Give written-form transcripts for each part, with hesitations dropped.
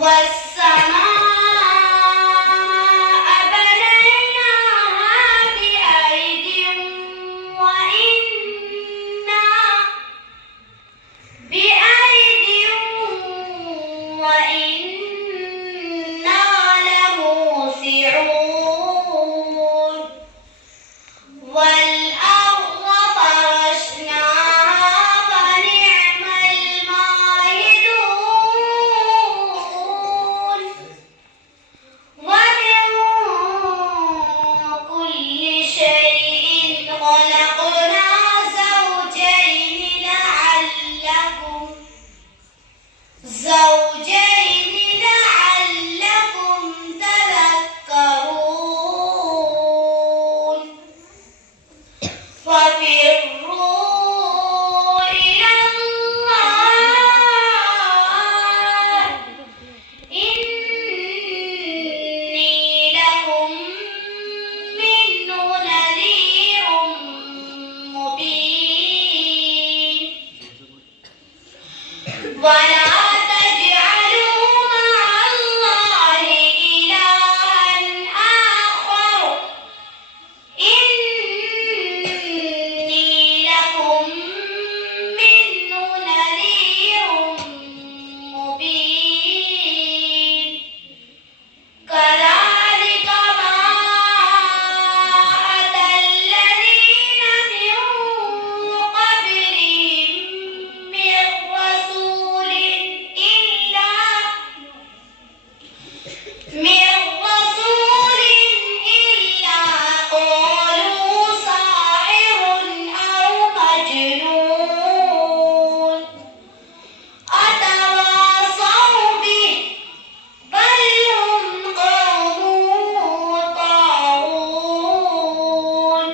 والسماء بنيناها بأيد وإنا لموسعون والأرض فرشناها فنعم الماهدون ومن كل شيء خلقنا زوجين لعلكم تذكرون ففروا إلى الله إني لكم منه نذير مبين ولا تجعلوا مع الله إلها آخر إني لكم منه نذير مبين كذلك ما أتى الذين من قبلهم من رسول إلا قالوا ساحر أو مجنون أتواصوا به بل هم قوم طاغون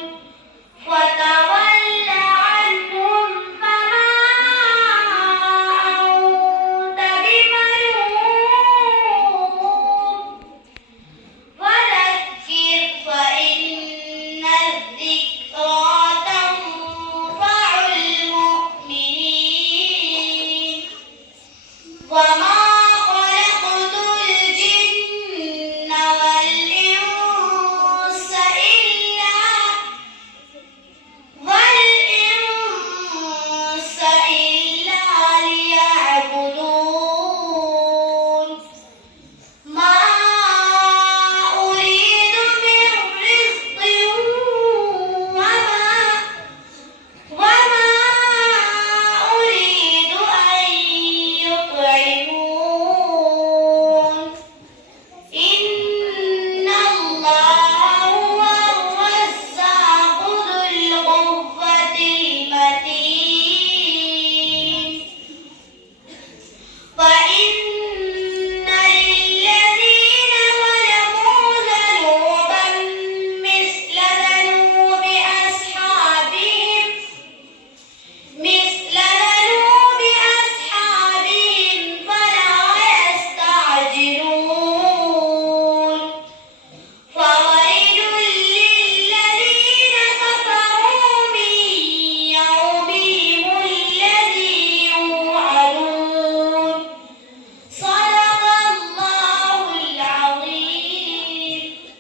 فتول عنهم فما أنت بملوم وذكر فإن الذكرى تنفع المؤمنين وما